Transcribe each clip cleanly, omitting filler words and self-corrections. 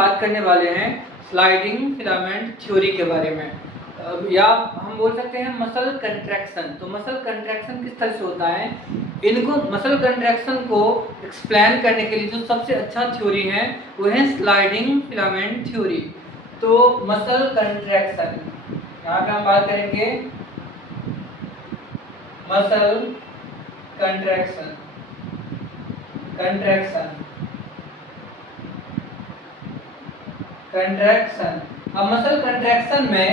बात करने वाले हैं स्लाइडिंग फिलामेंट थ्योरी के बारे में, या हम बोल सकते हैं मसल कंट्रैक्शन। तो मसल कंट्रैक्शन किस तरह से होता है, इनको मसल कंट्रैक्शन को एक्सप्लेन करने के लिए जो सबसे अच्छा थ्योरी है वो है स्लाइडिंग फिलामेंट थ्योरी। तो मसल कंट्रैक्शन, यहाँ पे हम बात करेंगे मसल कंट्रैक्शन। अब मसल कंट्रैक्शन में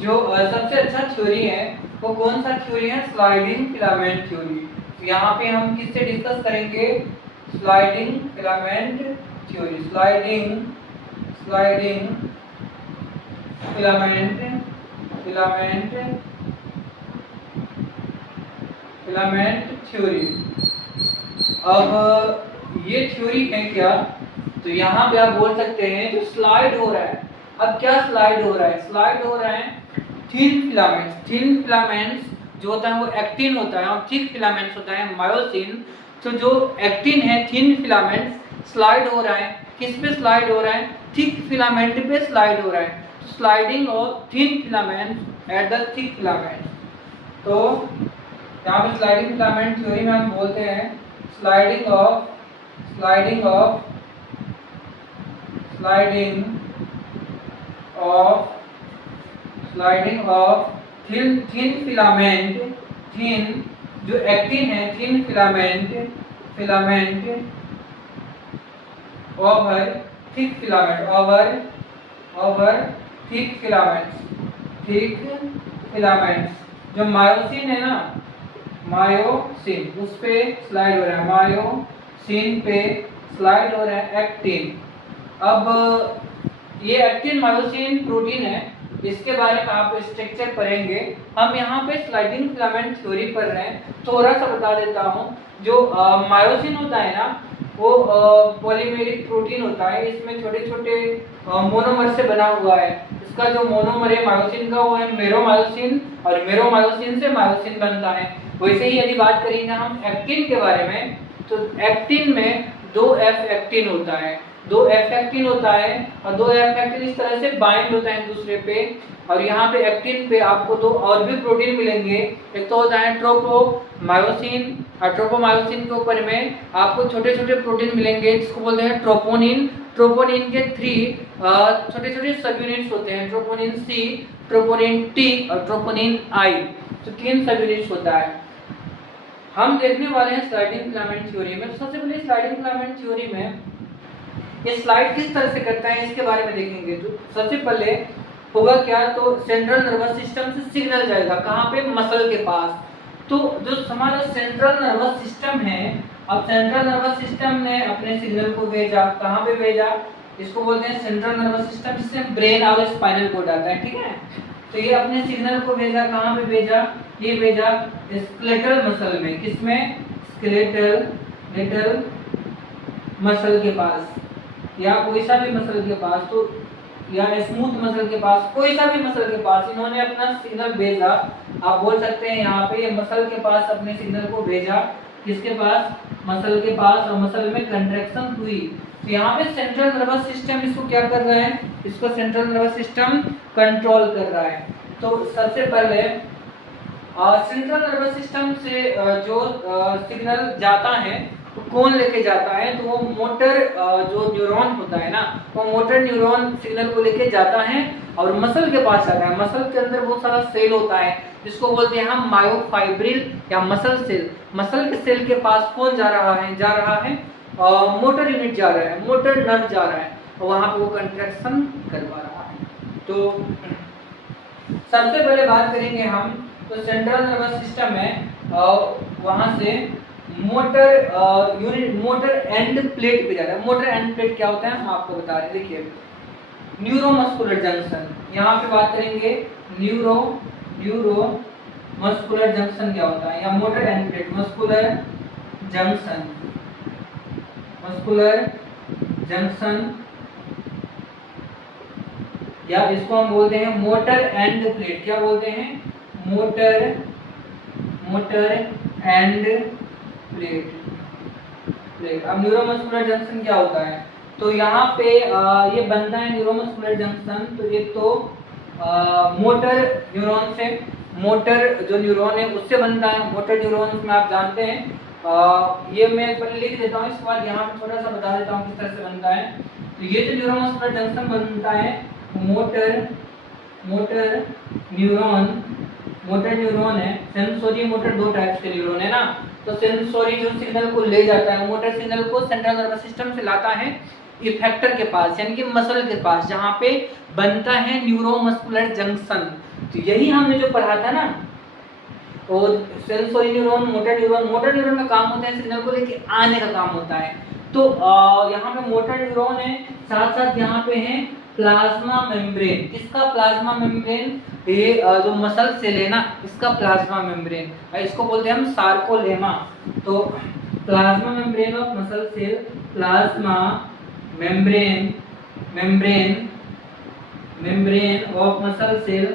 जो सबसे अच्छा थ्योरी है वो कौन सा थ्योरी है, स्लाइडिंग फिलामेंट थ्योरी। तो यहाँ पे हम किससे डिस्कस करेंगे, sliding filament theory. Sliding filament theory. अब ये थ्योरी है क्या, तो यहाँ पे आप बोल सकते हैं जो स्लाइड हो रहा है, अब क्या स्लाइड हो रहा है, स्लाइड हो रहा है थिन फिलामेंट्स जो होता है वो एक्टिन होता है और थिक फिलामेंट्स होता है मायोसिन। तो जो एक्टिन है थिन फिलामेंट्स स्लाइड हो रहा है, किस पे स्लाइड हो रहा है, थिक फिलामेंट पे स्लाइड हो रहा है। तो sliding of thin filaments at the thick filament. तो यहाँ पे स्लाइडिंग फिलामेंट थ्योरी में हम बोलते हैं sliding of thin filament, thin जो एक्टिन है thin filament over thick filaments. जो मायोसिन है ना, मायोसिन उस पे स्लाइड हो रहा है, मायोसिन पे स्लाइड हो रहा है एक्टिन। अब ये एक्टिन मायोसिन प्रोटीन है, इसके बारे में आप स्ट्रक्चर पढ़ेंगे। हम यहाँ पे स्लाइडिंग फिलामेंट थ्योरी पढ़ रहे हैं, थोड़ा सा बता देता हूँ। जो मायोसिन होता है ना वो पॉलीमेरिक प्रोटीन होता है, इसमें छोटे छोटे मोनोमर से बना हुआ है। इसका जो मोनोमर है मायोसिन का वो है मेरोमायोसिन, और मेरोमायोसिन से मायोसिन बनता है। वैसे ही यदि बात करेंगे हम एक्टिन के बारे में, तो एक्टिन में 2F एक्टिन होता है, 2F एक्टिन होता है, और 2F एक्टिन इस तरह से बाइंड होता है दूसरे पे। और यहाँ पे एक्टिन पे आपको दो और भी प्रोटीन मिलेंगे, एक तो होता है ट्रोपोमायोसिन, और ट्रोपोमायोसिन के ऊपर में आपको छोटे छोटे प्रोटीन मिलेंगे जिसको बोलते हैं ट्रोपोनिन। ट्रोपोनिन के 3 छोटे छोटे सब यूनिट्स होते हैं, ट्रोपोनिन C, ट्रोपोनिन T और ट्रोपोनिन I। तो 3 सब यूनिट्स होता है। हम देखने वाले हैं स्लाइडिंग फिलामेंट थ्योरी में। सबसे पहले स्लाइडिंग फिलामेंट थ्योरी में ये स्लाइड किस तरह से करता है इसके बारे में देखेंगे। तो सबसे पहले होगा क्या, तो सेंट्रल नर्वस सिस्टम से सिग्नल जाएगा कहाँ पे, मसल के पास। तो जो हमारा सेंट्रल नर्वस सिस्टम है, अब सेंट्रल नर्वस सिस्टम ने अपने सिग्नल को भेजा, कहाँ पे भेजा, इसको बोलते हैं सेंट्रल नर्वस सिस्टम, जिससे ब्रेन और स्पाइनल कोड आता है, ठीक है। तो ये अपने सिग्नल को भेजा, कहाँ पे भेजा, ये भेजा स्केलेटल मसल में, किसमें, स्केलेटल मसल के पास, या कोई सा भी मसल के पास, तो या स्मूथ मसल के पास, कोई सा भी मसल के पास इन्होंने अपना सिग्नल भेजा। आप बोल सकते हैं यहाँ पे ये मसल के पास अपने सिग्नल को भेजा, किसके पास, मसल के पास, और मसल में कंट्रैक्शन हुई। तो यहाँ पे सेंट्रल नर्वस सिस्टम इसको क्या कर रहा है, इसको सेंट्रल नर्वस सिस्टम कंट्रोल कर रहा है। तो सबसे पहले सेंट्रल नर्वस सिस्टम से जो सिग्नल जाता है तो कौन लेके जाता है, तो वो मोटर जो न्यूरॉन होता है ना, वो मोटर न्यूरॉन सिग्नल को लेके जाता है और मसल के पास आता है। मसल के अंदर बहुत सारा सेल होता है जिसको बोलते हैं हम मायोफाइब्रिल या मसल सेल। मसल के सेल के पास कौन जा रहा है, मोटर यूनिट जा रहा है, मोटर नर्व जा रहा है, और वहाँ पे वो कंट्रैक्शन करवा रहा है। तो सबसे पहले बात करेंगे हम, तो सेंट्रल नर्वस सिस्टम है वहाँ से मोटर एंड प्लेट पे जाता है। मोटर एंड प्लेट क्या होता है हम आपको बता रहे हैं, देखिए न्यूरोमस्कुलर जंक्शन, यहाँ पे बात करेंगे न्यूरो मस्कुलर जंक्शन क्या होता है, या motor end plate, muscular junction, या इसको हम बोलते हैं मोटर एंड प्लेट। क्या बोलते हैं, मोटर एंड प्लेट। प्लेट। अब न्यूरोमस्कुलर जंक्शन क्या होता है, तो यहाँ पे ये बनता है न्यूरोमस्कुलर जंक्शन। तो एक तो मोटर न्यूरॉन से, मोटर जो न्यूरॉन है उससे बनता है। मोटर न्यूरॉन्स में आप जानते हैं, ये मैं पहले लिख देता हूँ, इसके बाद यहाँ पे थोड़ा सा बता देता हूँ किस तरह से बनता है। तो ये जो न्यूरोमस्कुलर जंक्शन बनता है, मोटर न्यूरॉन है। सेंसोरी मोटर दो टाइप्स के न्यूरॉन है ना। तो सेंसोरी जो सिग्नल को ले जाता है, मोटर सिग्नल को सेंट्रल नर्वस सिस्टम से लाता है इफेक्टर के पास, यानी कि मसल के पास, जहाँ पे बनता है न्यूरोमस्कुलर जंक्शन। तो यही हमने जो पढ़ा था ना, और सेंसोरी न्यूरॉन, मोटर न्यूरॉन का काम होता है सिग्नल को लेके आने का काम होता है। तो यहाँ पे मोटर न्यूरॉन है, साथ साथ यहाँ पे है प्लाज्मा मेम्ब्रेन। किसका प्लाज्मा मेम्ब्रेन, ये जो मसल सेल है ना, इसका प्लाज्मा मेम्ब्रेन, इसको बोलते हैं हम सार्कोलेमा। तो plasma membrane of muscle cell, plasma membrane of muscle cell,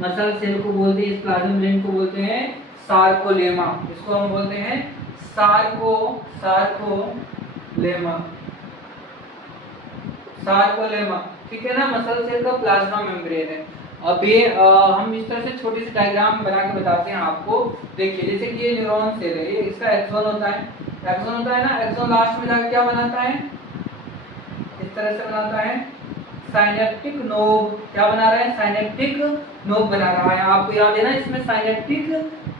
muscle cell को बोलते हैं, इस प्लाज्मा मेम्ब्रेन को बोलते हैं सार्कोलेमा। इसको हम बोलते हैं सार्कोलेमा, ठीक है ना। मसल सेल का प्लाज्मा मेम्ब्रेन है। अब ये हम इस तरह से छोटी सी डायग्राम बना के बताते हैं आपको। देखिए, जैसे कि ये न्यूरॉन सेल है, ये इसका एक्सॉन होता है ना। एक्सॉन लास्ट में जाकर क्या बनाता है, इस तरह से बनाता है साइनेप्टिक नोब। क्या बना रहा है, साइनेप्टिक नोब बना रहा है। आपको याद है ना, इसमें साइनेप्टिक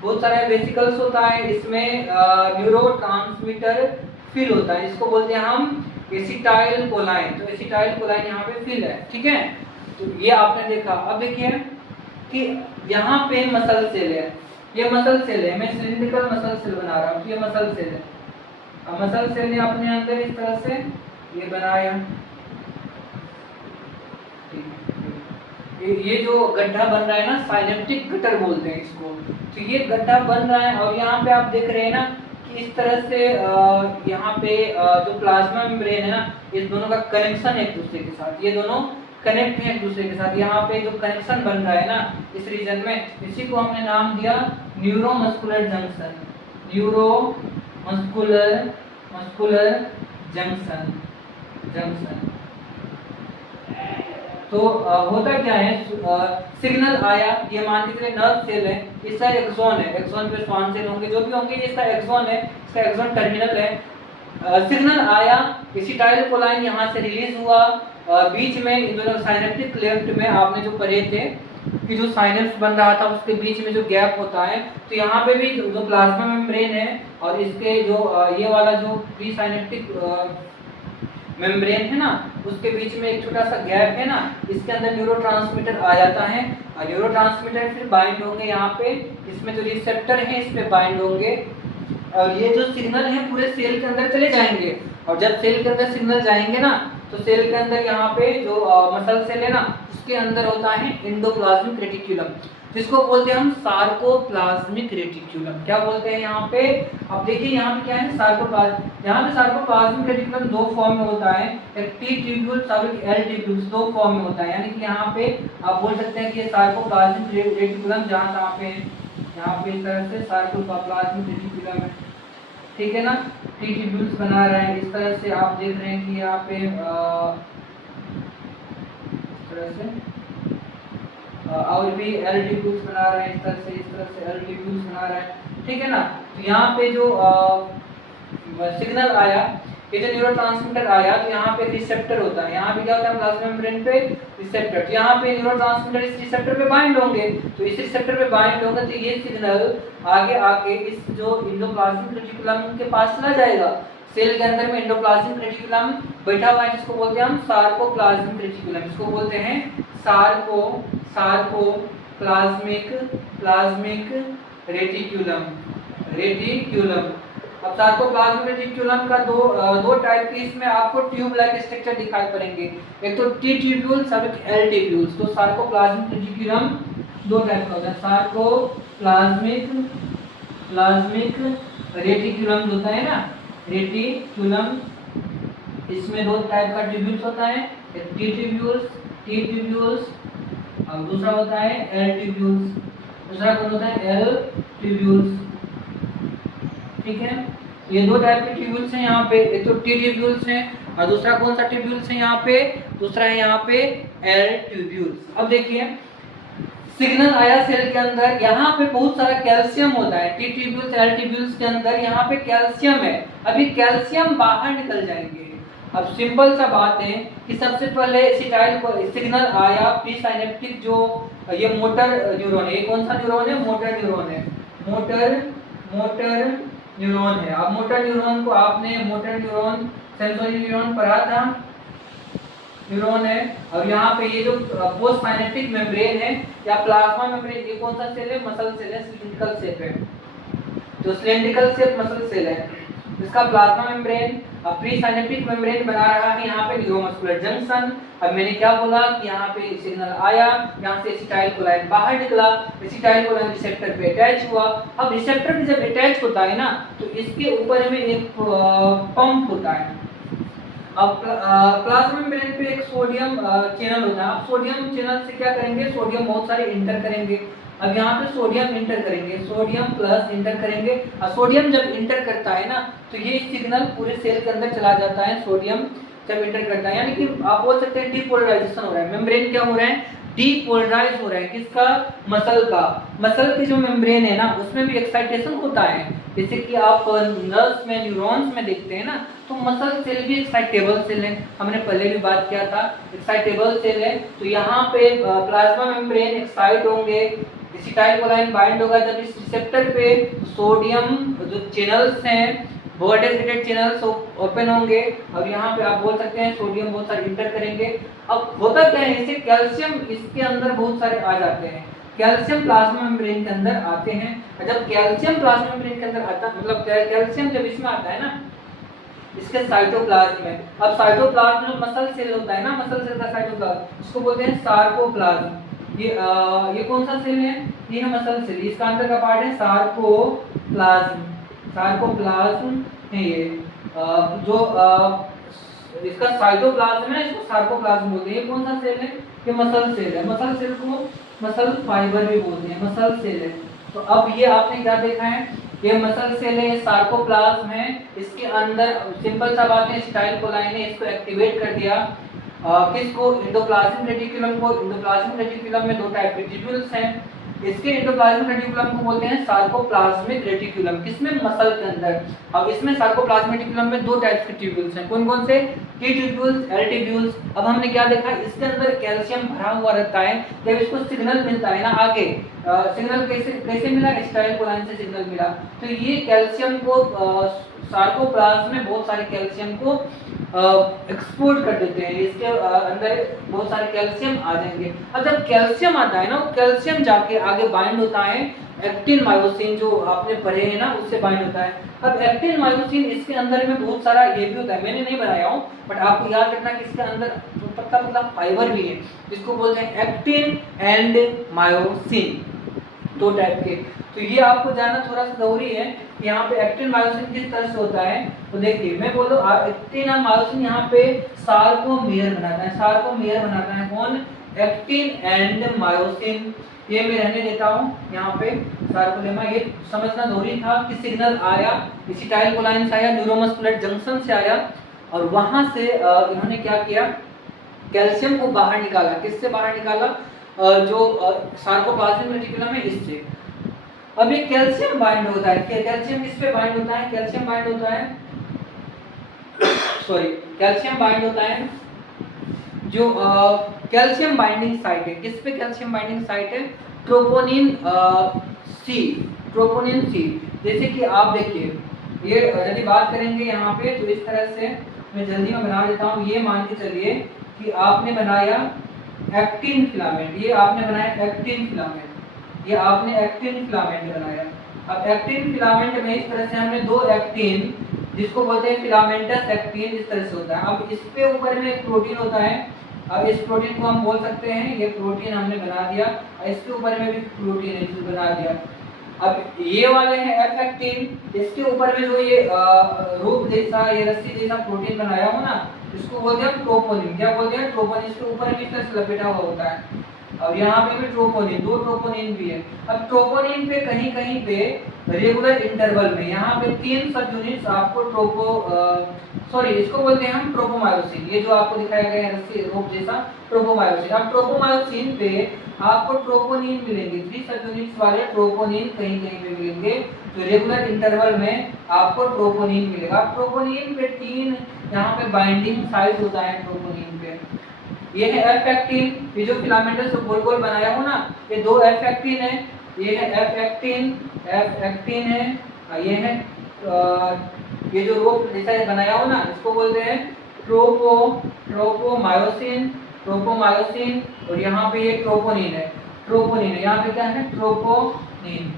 बहुत सारे वेसिकल्स होता है, इसमें न्यूरोट्रांसमीटर फिल होता है, इसको बोलते हैं हम एसिटाइल कोलाइन। तो एसिटाइल कोलाइन यहाँ पे फिल है, ठीक है। तो ये आपने देखा। अब देखिए कि यहाँ पे मसल सेल है, ये मसल सेल है, मैं सिलिंड्रिकल मसल सेल बना रहा हूँ, तो ये मसल सेल है। अब मसल सेल ने अपने अंदर इस तरह से ये बनाया, ये जो गड्ढा बन रहा है ना, साइनेप्टिक गटर बोलते हैं इसको। तो ये गड्ढा बन रहा है, और यहाँ पे आप देख रहे हैं ना कि इस तरह से यहाँ पे जो प्लाज्मा मेम्ब्रेन है ना, इस दोनों का कनेक्शन है एक दूसरे के साथ, ये दोनों कनेक्ट है एक दूसरे के साथ। यहाँ पे जो कनेक्शन बन रहा है ना इस रीजन में, इसी को हमने नाम दिया न्यूरोमस्कुलर जंक्शन। Muscular junction. तो होता क्या है, सिग्नल आया, ये मान के चलिए नर्व सेल है, इसका एक्सॉन है, एक्सॉन पे स्वान सेल होंगे, जो भी होंगे, ये इसका एक्सॉन है, इसका एक्सॉन टर्मिनल है। सिग्नल आया, एसिटाइल कोलाइन यहाँ से रिलीज हुआ, बीच में इन दोनों साइनेप्टिक क्लेफ्ट में आपने जो पढ़े थे कि जो साइनेप्स बन रहा था उसके बीच में जो गैप होता है, तो यहाँ पे भी जो प्लाज्मा मेम्ब्रेन है और इसके जो ये वाला जो प्री साइनेप्टिक मेम्ब्रेन है ना, उसके बीच में एक छोटा सा गैप है ना, इसके अंदर न्यूरोट्रांसमीटर आ जाता है, और न्यूरोट्रांसमीटर फिर बाइंड होंगे यहाँ पे, इसमें जो रिसेप्टर है इस पे बाइंड होंगे, और ये जो सिग्नल है पूरे सेल के अंदर चले जाएंगे। और जब सेल के अंदर सिग्नल जाएंगे ना, तो सेल के अंदर यहाँ पे जो मसल सेल है ना, उसके अंदर होता है एंडोप्लाज्मिक रेटिक्यूलम, जिसको बोलते हैं हम सार्कोप्लाज्मिक रेटिक्यूलम। क्या बोलते हैं यहाँ पे, अब देखिए यहाँ पे क्या है, यहाँ पे सार्कोप्लाज्मिक रेटिक्यूलम दो फॉर्म में होता है, एक टी ट्यूब्यूल्स और एक एल ट्यूब्यूल्स, दो फॉर्म में होता है। यानी कि यहाँ पे आप बोल सकते हैं कि ये सार्कोप्लाज्मिक रेटिक्यूलम जहाँ पे यहाँ पे इस तरह से सार्कोप्लाज्मिक रेटिक्यूलम है, ठीक है ना। टी ट्यूब्यूल्स बना रहा है, इस तरह से आप देख रहे हैं कि यहाँ पे इस तरह से और भी एल ट्यूब्यूल्स बना रहे हैं, इस तरह से एल ट्यूब्यूल्स बना रहा है, ठीक है ना। तो यहाँ पे जो सिग्नल आया, ये जो न्यूरोट्रांसमीटर आया, तो यहाँ पे रिसेप्टर होता है, यहाँ पे क्या होता है, प्लाज्मा मेम्ब्रेन पे रिसेप्टर, तो यहाँ पे न्यूरोट्रांसमीटर इस रिसेप्टर पे बाइंड होंगे, तो इस रिसेप्टर पे बाइंड होगा तो ये सिग्नल आगे आके इस जो एंडोप्लाज्मिक रेटिकुलम के पास चला जाएगा। सेल के अंदर में एंडोप्लाज्मिक रेटिकुलम बैठा हुआ है, जिसको बोलते हैं हम सार्कोप्लाज्मिक रेटिकुलम, इसको बोलते हैं प्लाज्मिक रेटिकुलम। अब सार्कोप्लाज्मिक रेटिकुलम का दो टाइप के इसमें आपको ट्यूब लाइक स्ट्रक्चर दिखाई पड़ेंगे, एक तो टी ट्यूब्यूल्स और एक एल ट्यूब्यूल्स। तो सार्कोप्लाज्मिक रेटिकुलम दो टाइप का होता है, सार्कोप्लाज्मिक रेटिकुलम होता है ना, रेटिकुलम, इसमें दो टाइप का ट्यूब्यूल्स होता है, एक टी ट्यूब्यूल्स और दूसरा होता है एल ट्यूब्यूल्स। दूसरा कौन होता है एल ट्यूब्यूल्स। ठीक है, ये दो टाइप के ट्यूब्यूल्स हैं यहाँ पे, एक तो टी ट्यूब्यूल्स हैं और दूसरा कौन सा ट्यूब्यूल्स है यहाँ पे, दूसरा है यहाँ पे एल ट्यूब्यूल्स। अब देखिए सिग्नल आया सेल के अंदर, यहाँ पे बहुत सारा कैल्शियम होता है, टी ट्यूब्यूल्स एल ट्यूब्यूल्स के अंदर यहाँ पे कैल्शियम है। अभी कैल्शियम बाहर निकल जाएंगे। अब सिंपल सा बात है कि सबसे पहले एसिटाइल को सिग्नल आया प्री साइनेप्टिक, जो ये मोटर न्यूरॉन है, ये कौन सा न्यूरॉन है, मोटर न्यूरॉन है, मोटर न्यूरॉन है। अब मोटर न्यूरॉन को आपने मोटर न्यूरॉन सेंसोरी न्यूरॉन पढ़ा था, न्यूरॉन है। अब यहाँ पे ये जो पोस्ट साइनेप्टिक मेम्ब्रेन है या प्लाज्मा मेम्ब्रेन, ये कौन सा सेल है, मसल सेल है, सिलिंड्रिकल शेप है, जो सिलिंड्रिकल शेप मसल सेल है, इसका plasma membrane pre synaptic membrane बना रहा है यहाँ पे न्यूरोमस्कुलर जंक्शन। अब मैंने क्या बोला कि यहाँ पे सिग्नल आया, यहाँ से एसिटाइल कोलाइन बाहर निकला, एसिटाइल कोलाइन रिसेप्टर पे अटैच हुआ। अब रिसेप्टर पे जब अटैच होता है ना तो इसके ऊपर में एक पंप होता है। अब प्लाज्मा मेम्ब्रेन पे एक सोडियम चैनल होता है। अब सोडियम चैनल से क्या करेंगे, सोडियम बहुत सारे इंटर करेंगे। अब यहाँ पे सोडियम इंटर करेंगे, सोडियम प्लस इंटर करेंगे, और सोडियम जब इंटर करता है ना तो ये सिग्नल पूरे सेल के अंदर चला जाता है। सोडियम जब इंटर करता है यानी कि आप बोल सकते हैं डीपोलराइजेशन हो रहा है, मेम्ब्रेन क्या हो रहा है, डीपोलराइज हो रहा है। किसका, मसल का। मसल की जो मेम्ब्रेन है ना उसमें भी एक्साइटेशन होता है, जैसे कि आप नर्व्स में न्यूरॉन्स में देखते हैं ना, तो मसल सेल भी एक्साइटेबल सेल है, हमने पहले भी बात किया था, एक्साइटेबल सेल है। तो यहाँ पे प्लाज्मा मेम्ब्रेन एक्साइट होंगे, एसिटाइल कोलाइन बाइंड होगा जब इस रिसेप्टर पे सोडियम जो चैनल्स हैं वर्टेक्स चैनल्स ओपन होंगे। अब यहाँ पे आप बोल सकते हैं सोडियम बहुत सारे इंटर करेंगे। अब होता क्या है, इससे कैल्शियम इसके अंदर बहुत सारे आ जाते हैं, कैल्शियम प्लाज्मा मेम्ब्रेन के अंदर आते हैं। जब कैल्शियम प्लाज्मा मेम्ब्रेन के अंदर आता मतलब कैल्शियम जब इसमें आता है ना इसके साइटोप्लाज्म में, अब साइटोप्लाज्म जो मसल सेल होता है ना, मसल सेल का साइटोप्लाज्म उसको बोलते हैं सार्कोप्लाज्म। ये कौन सा सेल है, ये है मसल सेल, इसका अंदर का पार्ट है सार्कोप्लाज्म, सार्कोप्लाज्म है ये। जो इसका साइटोप्लाज्म है इसको सार्कोप्लाज्म बोलते हैं। ये कौन सा सेल है, ये मसल सेल है, मसल सेल को मसल फाइबर भी बोलते हैं, मसल सेल है। तो अब ये आपने क्या देखा है, ये मसल सेल है, सार्कोप्लाज्म है, इसके अंदर सिंपल सा बात है एसिटाइल कोलाइन ने इसको एक्टिवेट कर दिया। किसको, एंडोप्लाज्मिक रेटिकुलम को। एंडोप्लाज्मिक रेटिकुलम में दो टाइप के ट्यूब्यूल्स हैं, इसके एंडोप्लाज्मिक रेटिकुलम को बोलते हैं सार्कोप्लाज्मिक रेटिकुलम, किसमें, मसल के अंदर। अब इसमें सार्कोप्लाज्मिक रेटिकुलम में दो टाइप के ट्यूब्यूल्स हैं, कौन कौन से, टी ट्यूब्यूल्स, एल ट्यूब्यूल्स। अब हमने क्या देखा, इसके अंदर कैल्शियम भरा हुआ रहता है, जब इसको सिग्नल मिलता है ना आगे, सिग्नल कैसे मिला, एसिटाइल कोलाइन से सिग्नल मिला, तो ये कैल्शियम को सार्कोप्लाज्म में बहुत सारे कैल्शियम को एक्सपोर्ट कर देते हैं, इसके अंदर बहुत सारे कैल्शियम आ जाएंगे। अब जब कैल्शियम आता है ना, वो कैल्शियम जाके आगे बाइंड होता है एक्टिन मायोसिन, जो आपने पढ़े हैं ना उससे बाइंड होता है। अब एक्टिन मायोसिन इसके अंदर में बहुत सारा ये भी होता है, मैंने नहीं बनाया हूँ बट आपको याद रखना कि इसके अंदर पतला पतला फाइबर भी है, जिसको बोलते हैं एक्टिन एंड मायोसिन, दो टाइप के। तो ये आपको जानना थोड़ा सा जरूरी है कि यहाँ पे एक्टिन मायोसिन किस तरह से होता है। तो देखिए मैं बोल रहा हूँ एक्टिन और मायोसिन यहाँ पे सार्कोमेयर बनाता है, सार्कोमेयर बनाता है कौन, एक्टिन एंड मायोसिन। ये मैं रहने देता हूँ यहाँ पे सार्कोलेमा। ये समझना जरूरी था कि सिग्नल आया, एसिटाइल कोलाइन से आया, न्यूरोमस्कुलर जंक्शन से आया, और वहां से इन्होंने क्या किया, कैल्शियम को बाहर निकाला। किससे बाहर निकाला, जो सार्कोप्लाज्मिक रेटिकुलम है इससे। अब ये कैल्शियम बाइंड होता है, कैल्शियम किस पे बाइंड होता है, कैल्शियम बाइंड होता है सॉरी कैल्शियम बाइंड होता है जो कैल्शियम बाइंडिंग साइट है, किस पे कैल्शियम बाइंडिंग साइट है, ट्रोपोनिन सी, ट्रोपोनिन सी। जैसे कि आप देखिए ये यदि बात करेंगे यहाँ पे तो इस तरह से मैं जल्दी में बना देता हूँ। ये मान के चलिए कि आपने बनाया एक्टिन फिलामेंट, ये आपने बनाया एक्टिन फिलामेंट, ये आपने एक्टिन फिलामेंट बनाया। अब एक्टिन फिलामेंट में इस तरह से हमने दो एक्टिन, जिसको बोलते हैं फिलामेंटस एक्टिन, इस तरह से होता है। अब इस पे ऊपर में एक प्रोटीन होता है, अब इस प्रोटीन को हम बोल सकते हैं, ये प्रोटीन हमने बना दिया, इसके ऊपर में भी प्रोटीन है जिसको बना दिया। अब ये वाले हैं एफ एक्टिन, इसके ऊपर में जो ये रूप जैसा, ये रस्सी जैसा प्रोटीन बनाया हो ना, इसको बोलते हैं ट्रोपोनिन। क्या बोलते हैं, ट्रोपोनिन। इसके ऊपर भी इस तरह से लपेटा हुआ होता है, और यहाँ पे भी ट्रोपोनिन, 2 ट्रोपोनिन भी है। अब ट्रोपोनिन पे कहीं कहीं पे रेगुलर इंटरवल में यहाँ पे 3 सब यूनिट्स आपको इसको बोलते हैं हम ट्रोपोमायोसिन, ये जो आपको दिखाया गया है रस्सी रोप जैसा ट्रोपोमायोसिन। अब ट्रोपोमायोसिन पे आपको ट्रोपोनिन मिलेंगे, 3 सब यूनिट्स वाले ट्रोपोनिन कहीं कहीं पे मिलेंगे, तो रेगुलर इंटरवल में आपको ट्रोपोनिन मिलेगा। ट्रोपोनिन पे 3 यहाँ पे बाइंडिंग साइट होता है ट्रोपोनिन पे। ये है एफ एक्टिन, ये जो फिलामेंटस गोल गोल बनाया हो ना, ये 2 एफ एक्टिन है, ये है एफ एक्टिन है, ये है ये जो रोप जैसा बनाया हो ना, इसको बोलते हैं ट्रोपोमायोसिन, और यहाँ पे ये ट्रोपोनिन है, यहाँ पे क्या है ट्रोपोनिन।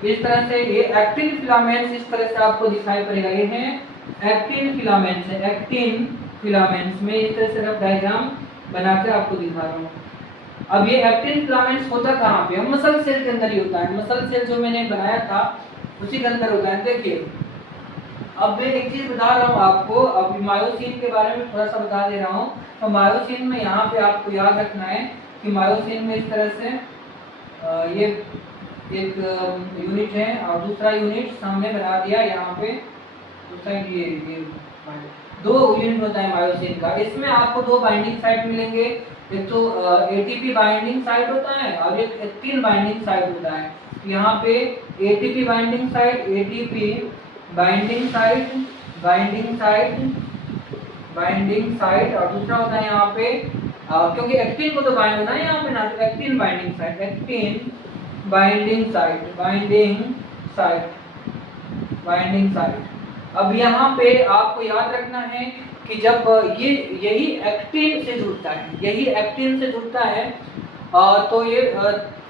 तो इस तरह से ये एक्टिन फिलामेंट्स इस तरह से आपको दिखाई पड़ेगा, ये है एक्टिन फिलामेंट्स है, एक्टिन फिलामेंट्स में इस तरह से रफ डायग्राम बनाकर आपको दिखा रहा हूँ। अब ये एक्टिन फिलामेंट्स होता कहाँ पे? मसल सेल के अंदर ही होता है, मसल सेल जो मैंने बनाया था उसी के अंदर होता है। देखिए अब मैं एक चीज बता रहा हूँ आपको, अब मायोसिन के बारे में थोड़ा सा बता दे रहा हूँ। तो मायोसिन में यहाँ पे आपको याद रखना है कि मायोसिन में इस तरह से ये एक यूनिट है और दूसरा यूनिट सामने बना दिया यहाँ पे, दूसरा ये 2 यूनिट होता है मायोसिन का। इसमें आपको 2 बाइंडिंग साइट मिलेंगे, एक तो एटीपी बाइंडिंग साइट होता है और एक एक्टिन बाइंडिंग साइट होता है। यहाँ पे एटीपी बाइंडिंग साइट, और दूसरा होता है यहाँ पे क्योंकि एक्टिन को तो बाइंड होना है यहाँ पे ना, तो एक्टिन बाइंडिंग साइट। अब यहाँ पे आपको याद रखना है कि जब यही एक्टिन से जुड़ता है, तो ये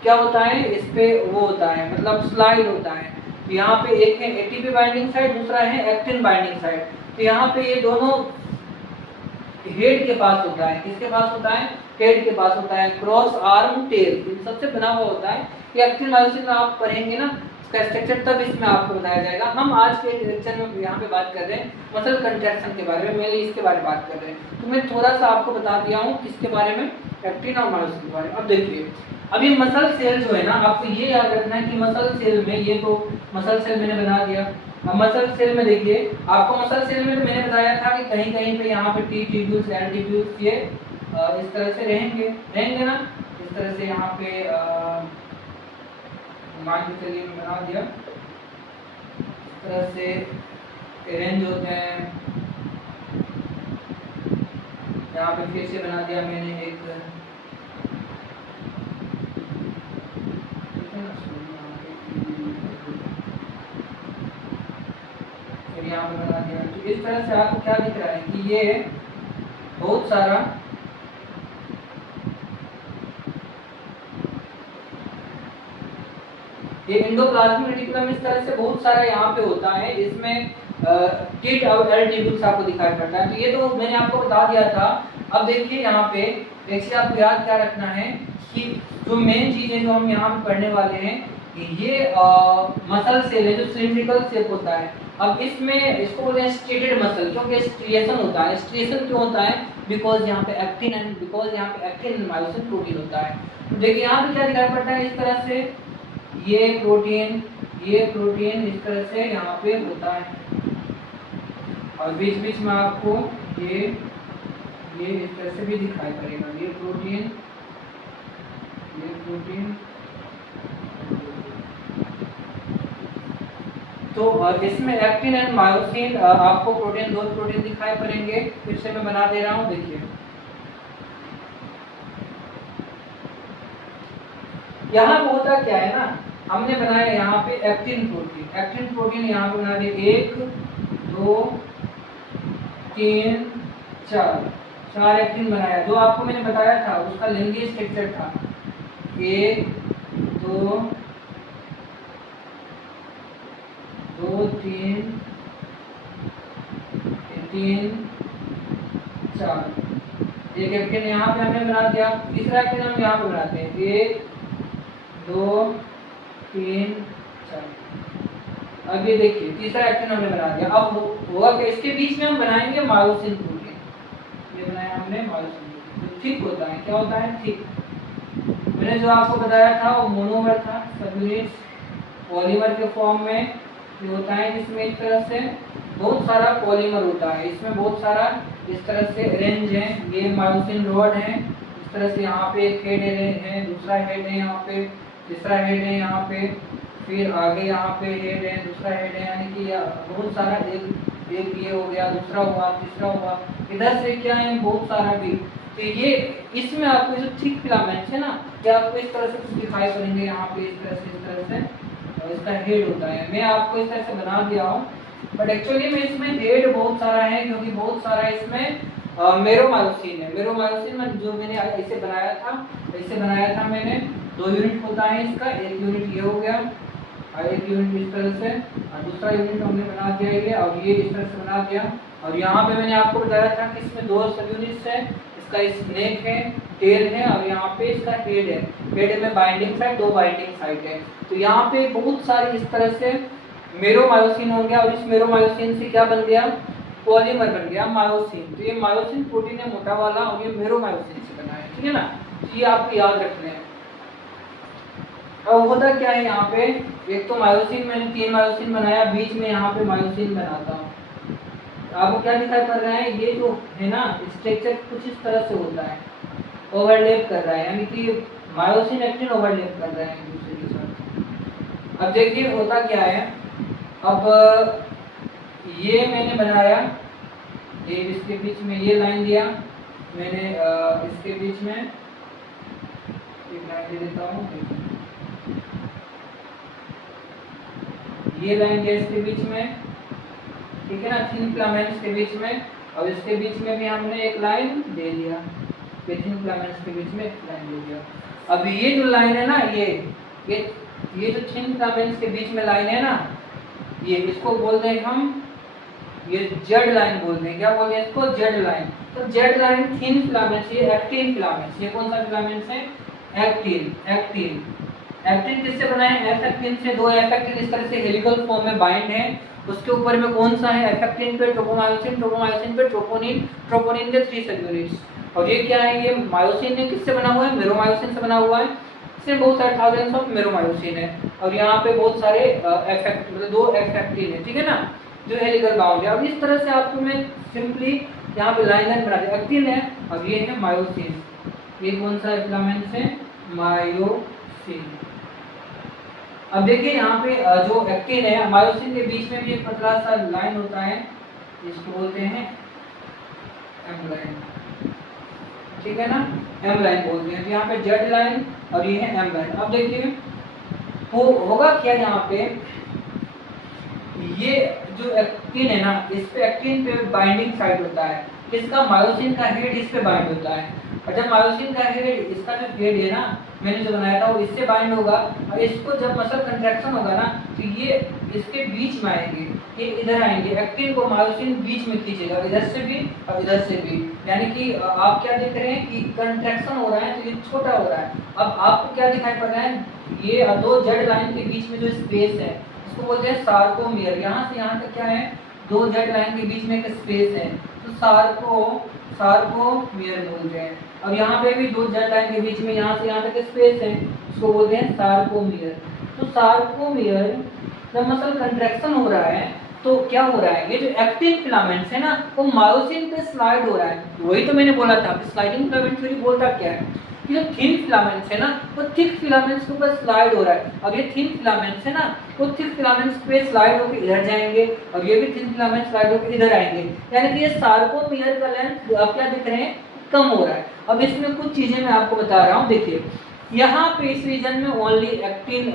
क्या होता है, इस पे वो होता है मतलब स्लाइड होता है। तो यहाँ पे एक है एटीपी बाइंडिंग साइट, दूसरा है एक्टिन बाइंडिंग साइट। तो यहाँ पे ये दोनों हेड के पास होता है, किसके पास होता है? हेड के पास होता है, क्रॉस आर्म टेल इन सबसे बना हुआ होता है। ये एक्टिन मायोसिन आप पढ़ेंगे ना इसका स्ट्रक्चर, तब इसमें आपको बताया जाएगा। हम आज के लेक्चर में यहाँ पे बात कर रहे हैं मसल कंट्रैक्शन के बारे में, मेनली इसके बारे में बात कर रहे हैं। तो मैं थोड़ा सा आपको बता दिया हूँ किसके बारे में, एक्टिन और मायोसिन के बारे में। अब देखिए अब ये मसल सेल जो है ना, आपको ये याद रखना है कि मसल सेल में, ये तो मसल सेल मैंने बना दिया। अब मसल सेल में देखिए आपको, मसल सेल में तो मैंने बताया था कि कहीं कहीं पे यहाँ पे टी ट्यूब्यूल्स, एल ट्यूब्यूल्स ये इस तरह से रहेंगे ना, इस तरह से यहाँ पे मान के चलिए मैं बना दिया, इस तरह से अरेंज होते हैं। यहाँ पे फिर से बना दिया मैंने एक, यहाँ पे बना दिया। तो इस तरह से आपको क्या दिख रहा है कि ये बहुत सारा ये एंडोप्लाज्मिक रेटिकुलम इस तरह से बहुत सारा यहाँ पे होता है, इसमें टिट और एल ट्यूब्यूल्स आपको दिखाई पड़ता है। तो ये तो मैंने आपको बता दिया था। अब देखिए यहाँ पे एक चीज आपको याद क्या रखना है कि जो मेन चीजें जो हम यहाँ पे पढ़ने वाले हैं, ये मसल सेल है जो सिलिंड्रिकल शेप होता है। अब इसमें इसको बोलते हैं स्ट्रेटेड मसल, क्योंकि स्ट्रिएशन होता है। स्ट्रिएशन क्यों होता है? बिकॉज यहाँ पे एक्टिन एंड मायोसिन प्रोटीन होता है। तो देखिए यहाँ पे क्या दिखाई पड़ता है, इस तरह से ये प्रोटीन इस तरह से यहाँ पे होता है, और बीच बीच में आपको ये इस तरह से भी दिखाई पड़ेगा, ये प्रोटीन तो इसमें एक्टिन एंड मायोसिन आपको प्रोटीन, 2 प्रोटीन दिखाई पड़ेंगे। फिर से मैं बना दे रहा हूँ, देखिए यहाँ पे होता क्या है ना, हमने बनाया यहाँ पे एक्टिन प्रोटीन यहाँ पे बना दिए 1 2 3 4 एक्टिन बनाया। जो आपको मैंने बताया था उसका लिंगीय स्ट्रक्चर था 1 2 3 4। एक एक्टिन यहाँ पे हमने बना दिया, तीसरा एक्टिन हम यहाँ पे बनाते हैं 1 2 3 4। अब ये देखिए तीसरा एक्टिन हमने बना दिया। अब होगा कि इसके बीच में हम बनाएंगे मायोसिन प्रोटीन, ये बनाया हमने मायोसिन प्रोटीन। थिक होता है। क्या होता है? थिक। मैंने जो आपको बताया था वो मोनोमर था, सब यूनिट्स पॉलीमर के फॉर्म में ये होता है, जिसमें इस तरह से बहुत सारा पॉलीमर होता है, इसमें बहुत सारा इस तरह से रेंज है। ये मायोसिन रॉड है, इस तरह से यहाँ पे एक हेड है, दूसरा हेड है यहाँ पे, तीसरा हेड है यहाँ पे, फिर आगे यहाँ पे हेड है, दूसरा हेड है, यानी कि बहुत सारा एक ये हो गया, दूसरा हुआ, तीसरा हुआ, इधर से क्या है बहुत सारा भी। तो ये इसमें आपको जो थिक फिलामेंट्स है ना, ये आपको इस तरह से कुछ दिखाई पड़ेंगे यहाँ पे, इस तरह से इसका हेड होता है। मैं आपको इस तरह से बना दिया हूँ, बट एक्चुअली में इसमें हेड बहुत सारा है, क्योंकि बहुत सारा इसमें मेरोमायोसिन है। मेरोमायोसिन में जो मैंने ऐसे बनाया था मैंने, 2 यूनिट होता है इसका, एक यूनिट ये हो गया और एक यूनिट इस तरह से, और दूसरा यूनिट हमने बना दिया ये, और ये इस तरह से बना दिया। और यहाँ पे मैंने आपको बताया था कि इसमें 2 सब यूनिट्स है, इसका स्नेक है, टेल है, और यहाँ पे इसका हेड है। हेड में बाइंडिंग साइड, 2 बाइंडिंग साइड है। तो यहाँ पे बहुत सारे इस तरह से मेरोमायोसिन हो गया, और इस मेरोमायोसिन से क्या बन गया? पॉलीमर बन गया मायोसिन। तो ये मायोसिन प्रोटीन है मोटा वाला, और ये मेरोमायोसिन से बना है, ठीक है ना। ये आपको याद रखना है। अब होता क्या है यहाँ पे, एक तो मायोसिन, मैंने 3 मायोसिन बनाया, बीच में यहाँ पे मायोसिन बनाता हूँ। आपको क्या दिखाई पड़ रहा है? ये जो है ना स्ट्रक्चर कुछ इस तरह से होता है, ओवरलैप कर रहा है, यानी कि मायोसिन एक्टिन ओवरलैप कर रहा है एक दूसरे के साथ। अब देखिए होता क्या है, अब ये मैंने बनाया, ये इसके बीच में ये लाइन दिया मैंने, इसके बीच में एक लाइन दे देता हूँ, ये लाइन दिया इसके बीच में, ठीक है ना, थिन फिलामेंट्स के बीच में, और इसके बीच में भी हमने एक लाइन दे दिया, थिन फिलामेंट्स के बीच में एक लाइन दे दिया। अब ये जो लाइन है ना, ये जो थिन फिलामेंट्स के बीच में लाइन है ना, ये इसको बोलते हैं हम, ये जेड लाइन बोलते हैं। क्या बोलते हैं इसको? Z line. तो जेड लाइन थिन फिलामेंट्स, ये एक्टिन फिलामेंट्स। ये कौन सा फिलामेंट्स है? एक्टिन। एक्टिन किससे बना है? एफ एक्टिन से। 2 एफ एक्टिन इस तरह से हेलिकल फॉर्म में बाइंड है। उसके ऊपर में कौन सा है? एफ एक्टिन पे ट्रोपोमायोसिन, ट्रोपोमायोसिन पे ट्रोपोनिन, ट्रोपोनिन के 3 सब यूनिट्स। और ये क्या है? ये मायोसिन है, किससे बना हुआ है? मेरोमायोसिन से बना हुआ है। इसमें बहुत सारे थाउजेंड्स ऑफ मेरोमायोसिन है, और यहाँ पे बहुत सारे मतलब 2 एफ एक्टिन है, ठीक है ना, जो हेलिकल बाउंड है। अब इस तरह से आपको मैं सिंपली यहाँ पे लाइन बना दिया, एक्टिन है और ये है मायोसिन। ये कौन सा फिलामेंट्स है? मायोसिन। अब देखिए यहाँ पे जो एक्टिन है, मायोसिन के बीच में भी एक पतला सा लाइन होता है, इसको बोलते हैं एम लाइन, ठीक है ना, एम लाइन बोलते हैं। तो यहाँ पे जेड लाइन और ये है एम लाइन। अब देखिए होगा क्या यहाँ पे, ये जो एक्टिन है ना, इस पे एक्टिन पे बाइंडिंग साइट होता है, किसका? मायोसिन का हेड इस पे बाइंड होता है। और जब मायोसिन का हेड, इसका जो हेड है ना, मैंने जो बनाया था वो इससे बाइंड होगा, और इसको जब मसल कंट्रैक्शन होगा ना, तो ये इसके बीच में आएंगे, ये इधर आएंगे, एक्टिन को मायोसिन बीच में खींचेगा, इधर से भी और इधर से भी। यानी कि आप क्या देख रहे हैं कि कंट्रैक्शन हो रहा है तो ये छोटा हो रहा है। अब आपको क्या दिखाई पड़ रहा है? ये 2 जेड लाइन के बीच में जो स्पेस है, इसको बोलते हैं सार्कोमियर। यहाँ से यहाँ तक क्या है? 2 जेड लाइन के बीच में एक स्पेस है, तो सार्कोमियर बोलते हैं। और यहाँ पे भी 2 जेड लाइन के बीच में यहाँ से यहाँ तक स्पेस है, उसको बोलते हैं सार्कोमियर। तो सार्कोमियर जब मसल कंट्रैक्शन हो रहा है तो क्या हो रहा है? ये जो एक्टिन फिलामेंट्स है ना, वो मायोसिन पे स्लाइड हो रहा है। वही तो मैंने बोला था कि स्लाइडिंग फिलामेंट थ्योरी बोलता क्या है कि जो थिन फिलामेंट्स है ना, वो थिक फिलामेंट्स के ऊपर स्लाइड हो रहा है। और ये थिन फिलामेंट्स है ना, वो थिक फिलामेंट्स पे स्लाइड होकर इधर जाएंगे, और ये भी थिन फिलामेंट्स स्लाइड होकर इधर आएंगे। यानी कि ये सार्कोमियर का लेंथ आप क्या दिख रहे हैं? कम हो रहा है। अब इसमें कुछ चीजें मैं आपको बता रहा हूँ। देखिए यहाँ पे इस रीजन में ओनली एक्टिन,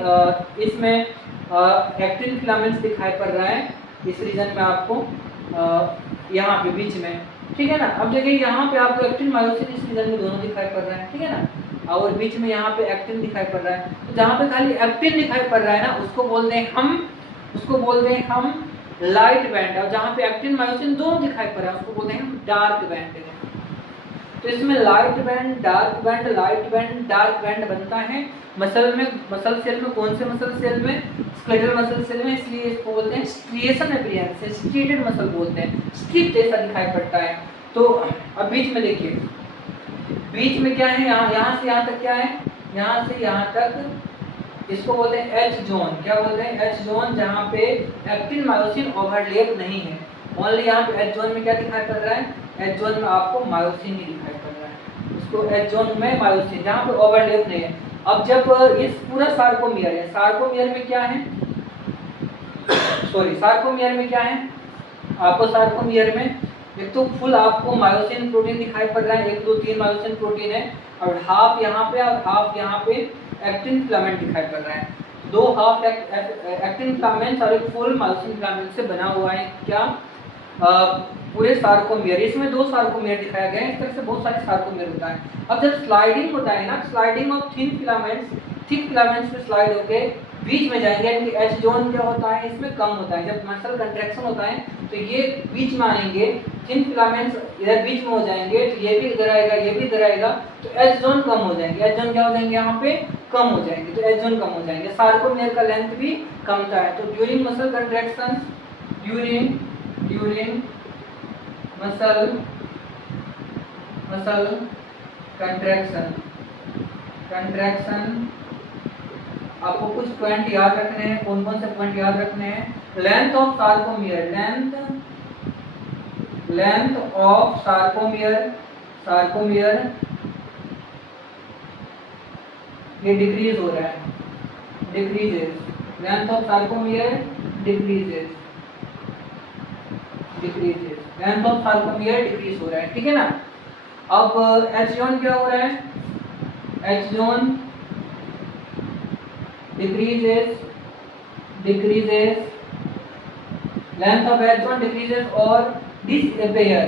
इसमें एक्टिन फिलामेंट्स दिखाई पड़ रहा है, इस रीजन में आपको यहाँ पे बीच में, ठीक है ना। अब देखिए यहाँ पे आपको एक्टिन मायोसिन इस रीजन में दोनों दिखाई पड़ रहा है, ठीक है ना, और बीच में यहाँ पे एक्टिन दिखाई पड़ रहा है। तो जहाँ पे खाली एक्टिन दिखाई पड़ रहा है ना, उसको बोलते हैं हम लाइट बैंड। और जहाँ पे एक्टिन मायोसिन दोनों दिखाई पड़ रहा है, उसको बोलते हैं हम डार्क बैंड। तो इसमें light band, dark band, light band, dark band बनता है मसल सेल में। कौन से मसल सेल में? स्केलेटल मसल सेल में। इसलिए इसको बोलते हैं स्ट्रिएशन अपीयरेंस, स्ट्रिएटेड मसल बोलते हैं, स्ट्रिप जैसा दिखाई पड़ता है। तो अब बीच में देखिए बीच में क्या है, यहाँ से यहाँ तक क्या है, यहाँ से यहाँ तक इसको बोलते हैं एच जोन। क्या बोलते हैं? एच जोन, जहाँ पे एक्टिन मायोसिन ओवरलैप नहीं है। ओनली यहाँ पे एच जोन में क्या दिखाई पड़ रहा है? एच जोन में आपको मायोसिन ही दिखाई पड़ रहा है। इसको एच जोन में मायोसिन, जहाँ पे ओवरलैप नहीं है। अब जब इस पूरा सार्कोमियर है, सार्कोमियर में क्या है, सॉरी सार्कोमियर में क्या है आपको, सार्कोमियर में एक तो फुल आपको मायोसिन प्रोटीन दिखाई पड़ रहा है, 1 2 3 मायोसिन प्रोटीन है, और हाफ यहाँ पे और हाफ यहाँ पे एक्टिन फिलामेंट दिखाई पड़ रहा है। 2 हाफ एक्टिन फिलामेंट्स और एक फुल मायोसिन फिलामेंट से बना हुआ है क्या, पूरे सार्कोमियर। इसमें 2 सार्कोमियर दिखाया गया है। इस तरह से बहुत सारे सार्कोमियर होता है। अब जब स्लाइडिंग होता है ना, स्लाइडिंग ऑफ थिन फिलामेंट्स में स्लाइड होके बीच में जाएंगे, यानी कि एच जोन क्या होता है, इसमें कम होता है। जब मसल कंट्रैक्शन होता है तो ये बीच में आएंगे, थिन फिलामेंट्स इधर बीच में हो जाएंगे, तो ये भी इधर आएगा, ये भी इधर आएगा, तो एच जोन कम हो जाएंगे। एच जोन क्या हो जाएंगे, यहाँ पे कम हो जाएंगे, तो एच जोन कम हो जाएंगे। सार्कोमियर का लेंथ भी कम होता है। तो during muscle contraction, during muscle contraction आपको कुछ पॉइंट याद रखने हैं। कौन कौन से पॉइंट याद रखने हैं? Length of sarcomere, length of sarcomere ये डिक्रीज हो रहा है, decreases, length of sarcomere decreases, length of sarcomere decrease हो रहा है, ठीक है ना। अब एच जोन क्या हो रहा है, H zone decreases, length of H zone decreases और disappear।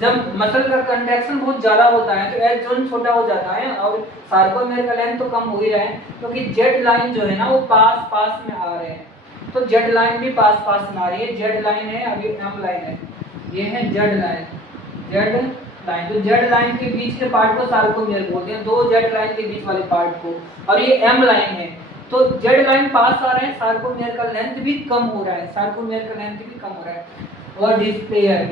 जब मसल का कंट्रैक्शन बहुत ज्यादा होता है तो एच जोन छोटा हो जाता है और सार्कोमियर का लेंथ तो कम हो ही रहा है, क्योंकि जेड लाइन जो है ना वो पास में आ रहे हैं। तो जेड लाइन भी पास में आ रही है। जेड लाइन है, अभी एम लाइन है, ये है जेड लाइन। तो जेड लाइन के बीच के पार्ट को सार्कोमियर बोलते हैं, 2 जेड लाइन के बीच वाले पार्ट को, और ये एम लाइन है। तो जेड लाइन पास आ रहे हैं, सार्कोमियर का लेंथ भी कम हो रहा है, और डिसअपेयर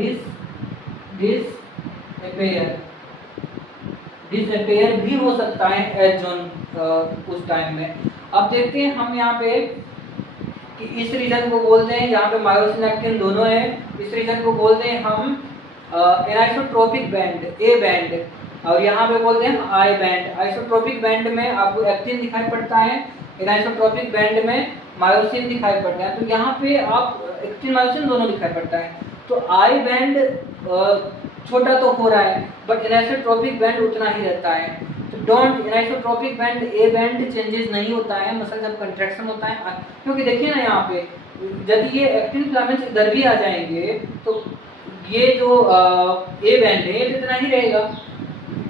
भी हो सकता है एच जोन उस टाइम में। अब देखते हैं हम यहाँ पे कि इस रीजन को बोलते हैं, यहाँ पे मायोसिन एक्टिन दोनों है, इस रीजन को बोलते हैं हम एनाइसोट्रोपिक बैंड, ए बैंड, और यहाँ पे बोलते हैं आई बैंड। आइसोट्रोपिक बैंड में आपको एक्टिन दिखाई पड़ता है, एनाइसोट्रोपिक बैंड में मायोसिन दिखाई पड़ता है। तो यहाँ पे आप एक्टिन मायोसिन दोनों दिखाई पड़ता है। तो आई बैंड छोटा तो हो रहा है, बट एनाइसोट्रोपिक बैंड उतना ही रहता है। तो don't, anisotropic band A band changes नहीं होता है मसल जब कंट्रैक्शन होता है, क्योंकि देखिए ना यहाँ पे यदि ये एक्टिन फिलामेंट्स इधर भी आ जाएंगे तो ये जो ए बैंड है ये इतना ही रहेगा,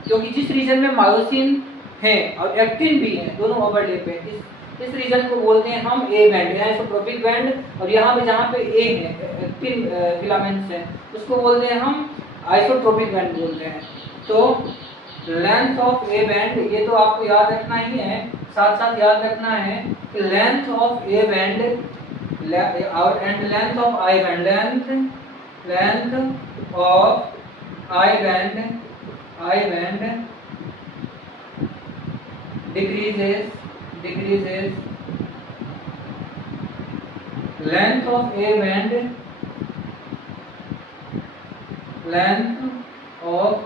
क्योंकि जिस रीजन में मायोसिन है और एक्टिन भी है, दोनों ओवरलैप है, इस रीजन को बोलते हैं हम ए बैंड, आइसोट्रोपिक बैंड। और यहाँ पे जहाँ पे ए है, एक्टिन फिलामेंट्स है, उसको बोलते हैं हम आइसोट्रोपिक बैंड बोलते हैं। तो लेंथ ऑफ ए बैंड, ये तो आपको याद रखना ही है, साथ साथ याद रखना है कि लेंथ ऑफ ए बैंड और and length of I band, length of I band decreases, length of A band, length of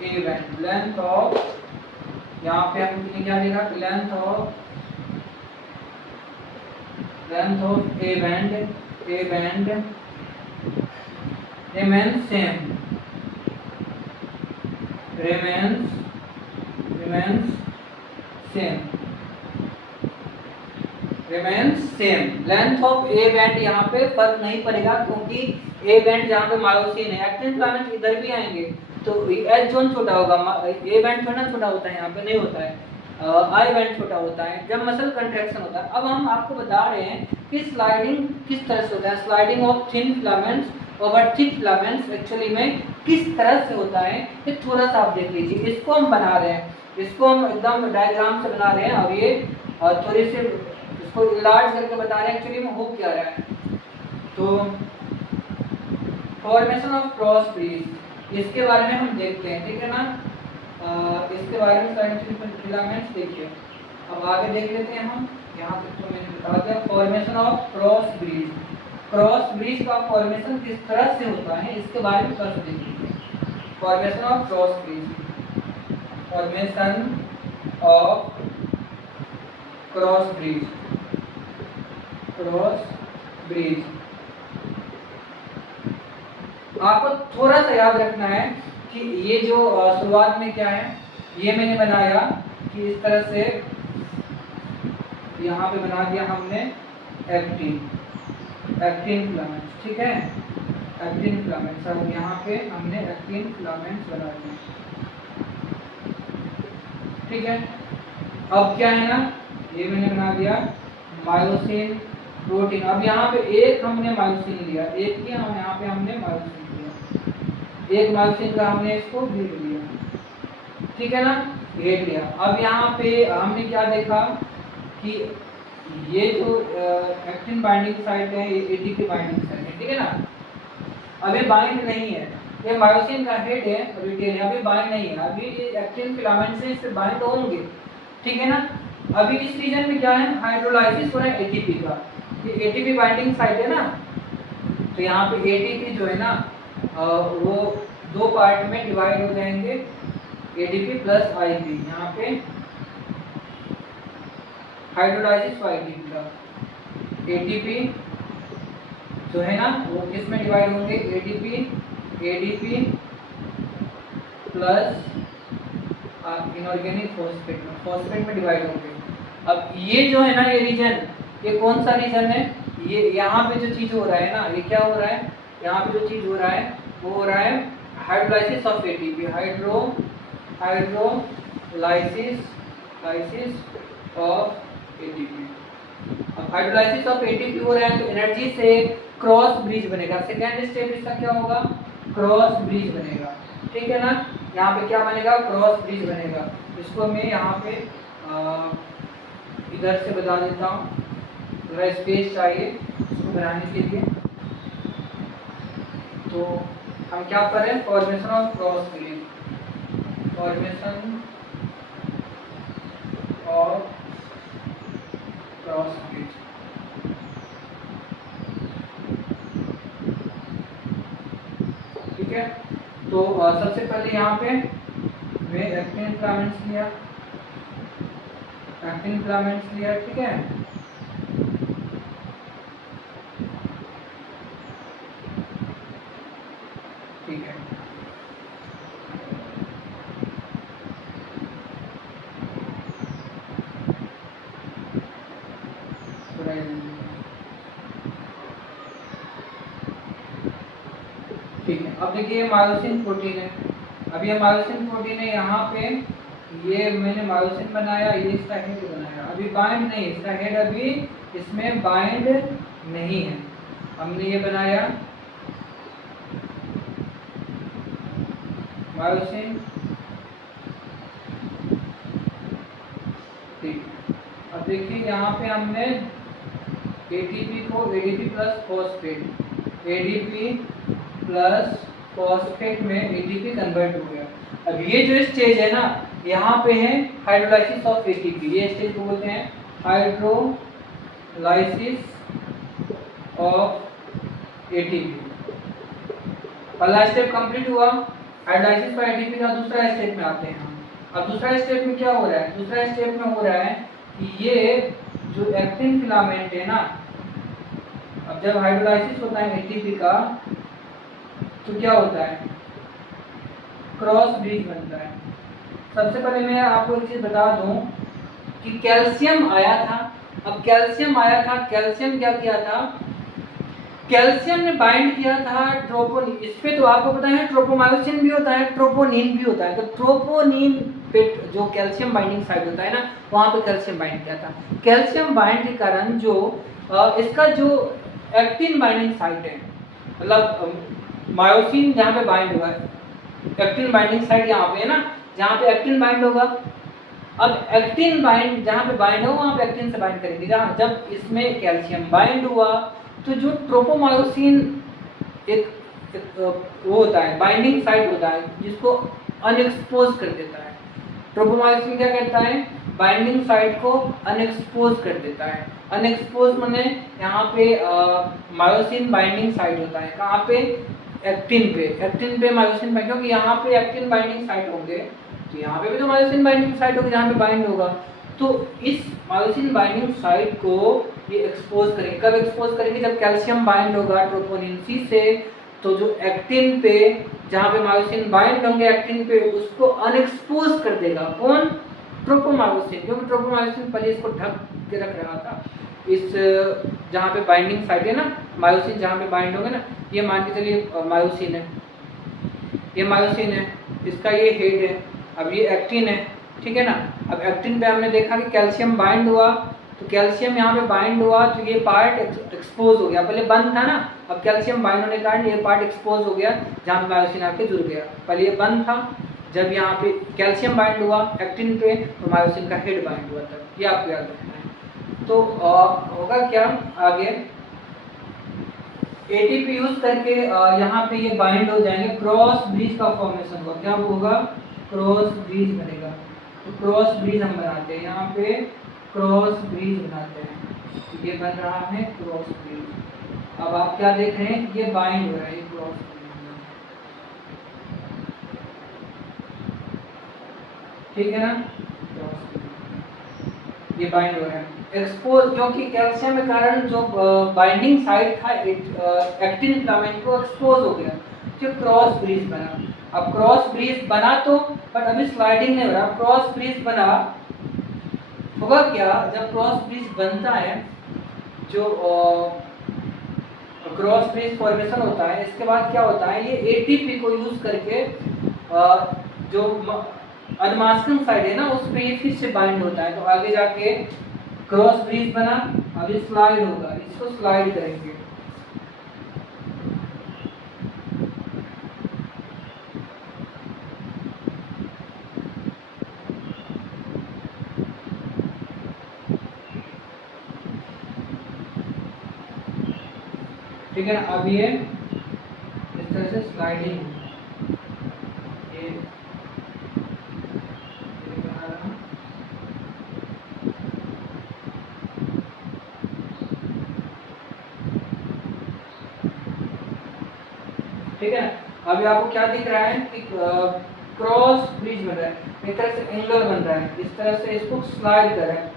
A band, length of, यहाँ पे हमने क्या लिखा, length of A band remains same, remains same। Length of A band यहाँ पे फर्क नहीं पड़ेगा, क्योंकि ए बैंड जहाँ पे मायोसिन है, एक्टिन फिलामेंट्स इधर भी आएंगे तो एच जोन छोटा होगा, ए बैंड थोड़ा छोटा होता है, यहाँ पे नहीं होता है, आई बैंड छोटा होता है जब मसल कंट्रैक्शन होता है। अब हम आपको बता रहे हैं कि स्लाइडिंग किस तरह से होता है, sliding of thin filaments over thick filaments actually में किस तरह से होता है, ये थोड़ा सा आप देख लीजिए। इसको हम बना रहे हैं, इसको हम एकदम डायग्राम से बना रहे हैं, और ये थोड़ी सी इसको इलाज करके बता रहे हैं एक्चुअली में हो क्या रहा है। तो फॉर्मेशन ऑफ क्रॉस ब्रिज, इसके बारे में हम देखते हैं, ठीक है ना। इसके बारे में साइंटिफिक फिलामेंट्स देखिए। अब आगे देख लेते हैं हम, यहाँ तक तो मैंने बता दिया। Formation of cross bridge, cross bridge का फॉर्मेशन किस तरह से होता है इसके बारे में थोड़ा सा देखिए। Formation of cross bridge, formation of cross bridge, cross bridge आपको थोड़ा सा याद रखना है कि ये जो शुरुआत में क्या है, ये मैंने बनाया कि इस तरह से यहाँ पे बना दिया हमने एक्टिन फिलामेंट्स, ठीक है, एक्टिन फिलामेंट्स। अब यहाँ पे हमने एक्टिन फिलामेंट्स बना दिए, ठीक है। अब क्या है ना, ये मैंने बना दिया मायोसिन प्रोटीन। अब यहाँ पे एक हमने मायोसिन लिया, एक ही हम यहाँ पे हमने मायोसिन लिया, एक मायोसिन का हमने इसको घेर लिया, ठीक है ना, घेर लिया। अब यहाँ पे हमने क्या देखा कि ये जो एक्टिन बाइंडिंग साइट है ये एटीपी बाइंडिंग साइट है, ठीक है ना। अभी बाइंड नहीं है, ये मायोसिन का हेड है, रिटेल है, अभी बाइंड नहीं है। अभी ये एक्टिन फिलामेंट से इससे बाइंड होंगे, ठीक है ना। अभी इस रीजन में क्या है, हाइड्रोलाइसिस हो रहा है एटीपी का, ये एटीपी बाइंडिंग साइट है ना। तो यहाँ पे एटीपी जो है ना वो दो पार्ट में डिवाइड हो जाएंगे, एटीपी प्लस आईपी। यहाँ पे हाइड्रोलाइसिस फॉर एटीपी का, एटीपी जो है ना वो किस में डिवाइड होंगे, ATP ADP plus inorganic phosphate में डिवाइड होंगे। अब ये जो है ना ये रीजन, ये कौन सा रीजन है, ये यहाँ पे जो चीज हो रहा है ना, ये क्या हो रहा है, यहाँ पे जो चीज हो रहा है वो हो रहा है hydrolysis of ATP, hydrolysis of ATP. अब हाइड्रोलाइसिस ऑफ एटीपी हो रहा है तो एनर्जी से क्रॉस ब्रिज बनेगा। सेकेंड स्टेप इसका क्या होगा, क्रॉस ब्रिज बनेगा, ठीक है ना। यहाँ पे क्या बनेगा, क्रॉस ब्रिज बनेगा। इसको मैं यहाँ पे इधर से बता देता हूँ, थोड़ा स्पेस चाहिए इसको बनाने के लिए। तो हम क्या करें, formation of cross bridge, formation of cross bridge, ठीक है। तो सबसे पहले यहाँ पे मैं एक्टिन फिलामेंट्स लिया, ठीक है। ठीक है, ठीक है। अब देखिए मायोसिन प्रोटीन है, अब ये मायोसिन प्रोटीन है, यहाँ पे ये मैंने मायोसिन बनाया, ये इसका हेड बनाया, अभी बाइंड नहीं, इसका हेड अभी इसमें बाइंड नहीं है। हमने ये बनाया मायोसिन, ठीक। अब देखिए यहाँ पे हमने एटीपी को ADP plus phosphate, ADP plus phosphate में एटीपी कन्वर्ट हो गया। अब ये जो स्टेज है ना, यहाँ पे है हाइड्रोलाइसिस ऑफ एटीपी, ये स्टेज को बोलते हैं हाइड्रोलाइसिस ऑफ एटीपी। पहला स्टेप कंप्लीट हुआ, हाइड्रोलाइसिस ऑफ एटीपी का दूसरा स्टेप में आते हैं हम। अब दूसरा स्टेप में क्या हो रहा है, दूसरा स्टेप में हो रहा है कि ये जो एक्टिन फिलामेंट है ना, अब जब हाइड्रोलाइसिस होता है एटीपी का तो क्या होता है, क्रॉस ब्रिज बनता है। सबसे पहले मैं आपको एक चीज बता दूं कि कैल्शियम आया था। अब कैल्शियम आया था, कैल्शियम क्या किया था, कैल्शियम ने बाइंड किया था ट्रोपोनिन। इस पे तो आपको पता है ट्रोपोमायोसिन भी होता है, ट्रोपोनिन भी होता है। तो ट्रोपोनिन पे जो कैल्शियम बाइंडिंग साइट होता है ना, वहां पे कैल्शियम बाइंड किया था। कैल्शियम बाइंड के कारण जो इसका जो एक्टिन बाइंडिंग साइट है, मतलब मायोसिन जहाँ पे बाइंड हुआ है, एक्टिन बाइंडिंग साइट यहाँ पे है ना, जहाँ पे एक्टिन बाइंड होगा। अब एक्टिन बाइंड जहाँ पे बाइंड हो वहाँ पे एक्टिन से बाइंड करेंगे। जहाँ जब इसमें कैल्शियम बाइंड हुआ तो जो ट्रोपोमायोसिन एक वो होता है, बाइंडिंग साइट होता है जिसको अनएक्सपोज कर देता है। ट्रोपोमायोसिन क्या करता है, बाइंडिंग साइट को अनएक्सपोज कर देता है। अनएक्सपोज माने यहाँ पे मायोसिन बाइंडिंग साइट होता है, कहाँ पे, एक्टिन पे। एक्टिन पे मायोसिन बाइंड, क्योंकि यहाँ पे एक्टिन बाइंडिंग साइट होंगे तो यहाँ पे भी तो मायोसिन बाइंडिंग साइट होगी जहाँ पे बाइंड होगा। तो इस मायोसिन बाइंडिंग साइट को ये एक्सपोज करेंगे। कब एक्सपोज करेंगे, जब कैल्शियम बाइंड होगा ट्रोपोनिन सी से, तो जो एक्टिन पे जहाँ पे मायोसिन बाइंड होंगे एक्टिन पे, उसको अनएक्सपोज कर देगा। कौन, ट्रोपोमायोसिन, क्योंकि ट्रोपोमायोसिन पहले इसको ढक के रख रहा था। इस जहाँ पे बाइंडिंग साइट है ना, मायोसिन जहाँ पे बाइंड होंगे ना, ये मान के चलिए मायोसिन है, ये मायोसिन है, इसका ये हेड है, अब ये एक्टिन है, ठीक है ना। अब एक्टिन पे हमने देखा कि कैल्शियम बाइंड हुआ, तो कैल्शियम यहाँ पे बाइंड हुआ तो ये पार्ट एक्सपोज हो गया। पहले बंद था ना, अब कैल्शियम बाइंड होने के कारण ये पार्ट एक्सपोज हो गया जहाँ पे मायोसिन आके जुड़ गया। पहले ये बंद था, जब यहाँ पे कैल्शियम बाइंड हुआ एक्टिन पे तो मायोसिन का हेड बाइंड हुआ, तब ये आपको याद रखना है। तो होगा क्या आगे, एटीपी यूज करके यहाँ पे ये बाइंड हो जाएंगे, क्रॉस ब्रिज का फॉर्मेशन होगा। क्या होगा, क्रॉस ब्रिज बनेगा। तो क्रॉस ब्रिज हम बनाते हैं, यहाँ पे क्रॉस ब्रिज बनाते हैं, ये बन रहा है क्रॉस ब्रिज। अब आप क्या देख रहे हैं, ये बाइंड हो रहा है, क्रॉस ब्रिज, ठीक है ना, ये बाइंड हो रहा है। एक्सपोज, क्योंकि कैल्शियम के कारण जो बाइंडिंग साइट था एक्टिन फिलामेंट को एक्सपोज हो गया, जो क्रॉस ब्रिज बना। अब क्रॉस ब्रिज बना तो, बट अभी स्लाइडिंग नहीं हो रहा। क्रॉस ब्रिज बना, होगा क्या, जब क्रॉस ब्रिज बनता है, जो क्रॉस ब्रिज फॉर्मेशन होता है, इसके बाद क्या होता है, ये एटीपी को यूज करके जो अनमास्किंग साइड है ना, उस पे ये फिर से बाइंड होता है। तो आगे जाके क्रॉस ब्रिज बना, अभी स्लाइड होगा, इसको स्लाइड करेंगे। ठीक है ना, अब ये इस तरह से स्लाइडिंग, ये बना रहा, ठीक है ना। अभी आपको क्या दिख रहा है कि क्रॉस ब्रिज बन रहा है, एक तरह से एंगल बन रहा है, इस तरह से इसको स्लाइड कर रहा है,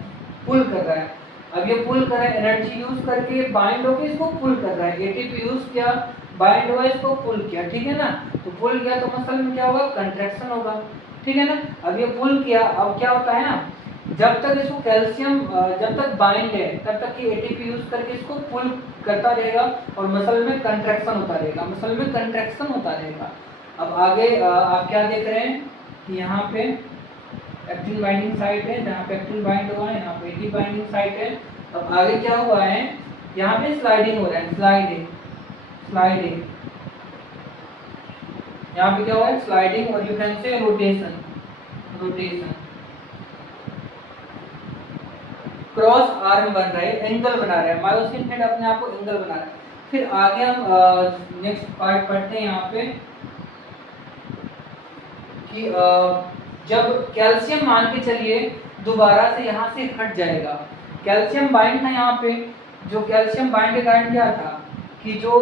पुल कर रहा है। अब ये पुल कर रहा है, एनर्जी यूज करके बाइंड होके इसको पुल कर रहा है। एटीपी यूज किया, बाइंड हुआ, इसको पुल किया, ठीक है ना। तो पुल किया तो मसल में क्या होगा, कंट्रैक्शन होगा, ठीक है ना। अब ये पुल किया, अब क्या होता है ना, जब तक इसको कैल्शियम जब तक बाइंड है तब तक ये एटीपी यूज करके इसको पुल करता रहेगा और मसल में कंट्रैक्शन होता रहेगा, मसल में कंट्रैक्शन होता रहेगा। अब आगे आप क्या देख रहे हैं कि यहाँ पे एक्टिन बाइंडिंग साइट है, जहाँ पे एक्टिन बाइंड हुआ है, यहाँ पे एटी बाइंडिंग साइट है। अब आगे क्या हुआ है, यहाँ पे स्लाइडिंग हो रहा है, स्लाइडिंग, स्लाइडिंग, यहाँ पे क्या हुआ है, स्लाइडिंग, और you can say rotation, rotation, cross arm बन रहा है, एंगल बना रहा है, मायोसिन हेड अपने आप को एंगल बना रहा है। फिर आगे हम नेक्स्ट पार्ट पढ़ते हैं यहाँ पे कि जब कैल्शियम मान के चलिए दोबारा से यहाँ से हट जाएगा, कैल्शियम बाइंड था यहाँ पे, जो कैल्शियम बाइंड के कारण क्या था कि जो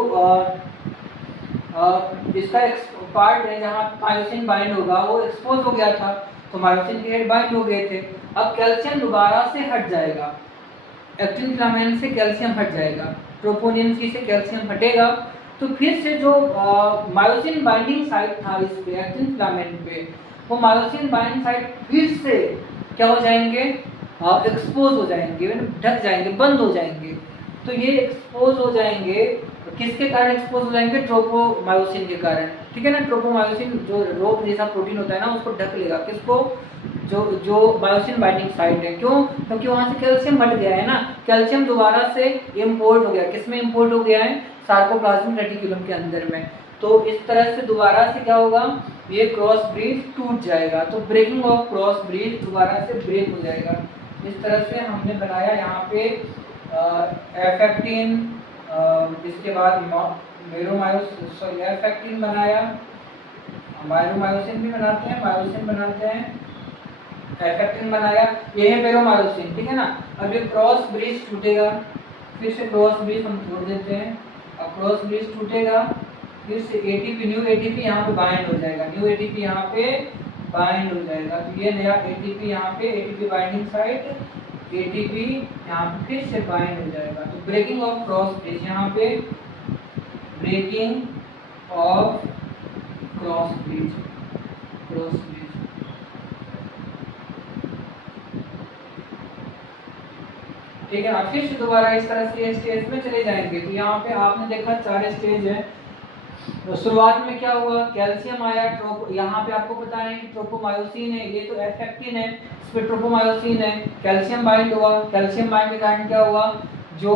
इसका एक पार्ट है जहाँ मायोसिन बाइंड होगा वो एक्सपोज हो गया था, तो मायोसिन के हेड बाइंड हो गए थे। अब कैल्शियम दोबारा से हट जाएगा, एक्टिन फिलामेंट से कैल्शियम हट जाएगा, ट्रोपोनिन सी से कैल्शियम हटेगा, तो फिर से जो मायोसिन बाइंडिंग साइट था इस पे एक्टिन फिलामेंट पे, वो मायोसिन बाइंडिंग साइट फिर से क्या हो जाएंगे, एक्सपोज हो जाएंगे, ढक जाएंगे, बंद हो जाएंगे। तो ये एक्सपोज हो जाएंगे, किसके कारण एक्सपोज हो जाएंगे, ट्रोपोमायोसिन के कारण, ठीक है ना। ट्रोपोमायोसिन जो रोप जैसा प्रोटीन होता है ना, उसको ढक लेगा, किसको, जो मायोसिन बाइंडिंग साइट है। क्यों, क्योंकि वहां से कैल्शियम हट गया है ना, कैल्शियम दोबारा से इंपोर्ट हो गया, किसमें इंपोर्ट हो गया है, सार्कोप्लाज्मिक रेटिकुलम के अंदर में। तो इस तरह से दोबारा से क्या होगा, ये क्रॉस ब्रिज टूट जाएगा, तो ब्रेकिंग ऑफ क्रॉस ब्रिज दोबारा से ब्रेक हो जाएगा। इस तरह से हमने बनाया यहाँ पे एफ एक्टिन, इसके बाद एफ एक्टिन बनाया, मायोसिन भी बनाते हैं, मायोसिन बनाते हैं, एफ एक्टिन बनाया, ये है पेरोमायोसिन, ठीक है ना। अब ये क्रॉस ब्रिज टूटेगा, फिर से क्रॉस ब्रिज हम छोड़ देते हैं, अब क्रॉस ब्रिज टूटेगा, फिर से एटीपी, न्यू एटीपी यहाँ पे बाइंड हो जाएगा, न्यू एटीपी यहाँ पे बाइंड हो जाएगा, तो ये नया एटीपी यहाँ पे, एटीपी बाइंडिंग साइट, एटीपी यहाँ पे फिर से बाइंड हो जाएगा। तो ब्रेकिंग ऑफ क्रॉस ब्रिज, यहाँ पे breaking of cross bridge, cross bridge, ठीक है ना। फिर से दोबारा इस तरह से स्टेज में चले जाएंगे। तो यहाँ पे आपने देखा 4 स्टेज है। तो शुरुआत में क्या हुआ, कैल्शियम आया, यहाँ पे आपको पता है कि ट्रोपोमायोसिन है, ये तो एफ एक्टिन है, इस पे ट्रोपोमायोसिन है, कैल्शियम बाइंड हुआ, कैल्शियम बाइंड के कारण क्या हुआ, जो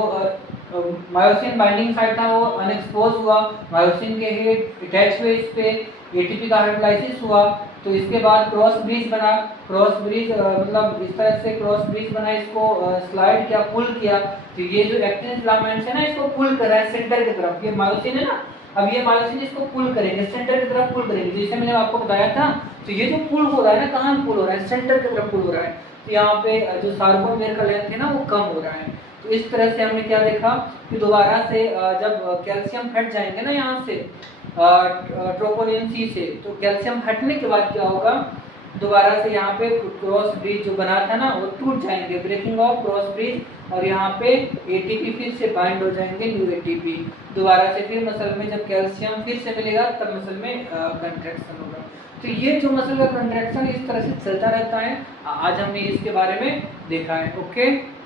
मायोसिन बाइंडिंग साइट था वो अनएक्सपोज हुआ, मायोसिन के हेड अटैच हुए इस पे, एटीपी का हाइड्रोलाइसिस हुआ, तो इसके बाद क्रॉस ब्रिज बना, क्रॉस ब्रिज मतलब इस तरह से क्रॉस ब्रिज बना, इसको स्लाइड किया, पुल किया, तो ये जो एक्टिन फिलामेंट्स है ना इसको पुल कर रहा है सेंटर की तरफ, ये मायोसिन है ना, अब ये मायोसिन इसको पुल करेंगे, सेंटर की तरफ पुल करेंगे, जैसे मैंने आपको बताया था। तो ये जो पुल हो रहा है ना, कहाँ पुल हो रहा है, सेंटर की तरफ पुल हो रहा है, तो यहाँ पे जो सार्कोमेर का लेंथ है ना वो कम हो रहा है। तो इस तरह से हमने क्या देखा कि दोबारा से जब कैल्शियम हट जाएंगे ना यहाँ से ट्रोपोनिन सी से, तो कैल्शियम हटने के बाद क्या होगा, दोबारा से यहाँ पे क्रॉस ब्रिज जो बना था ना वो टूट जाएंगे, ब्रेकिंग ऑफ क्रॉस ब्रिज, और यहाँ पे एटीपी फिर से बाइंड हो जाएंगे, न्यू एटीपी, दोबारा से फिर मसल में जब कैल्शियम फिर से मिलेगा तब मसल में कंट्रैक्शन होगा। तो ये जो मसल का कंट्रैक्शन इस तरह से चलता रहता है, आज हमने इसके बारे में देखा है। ओके।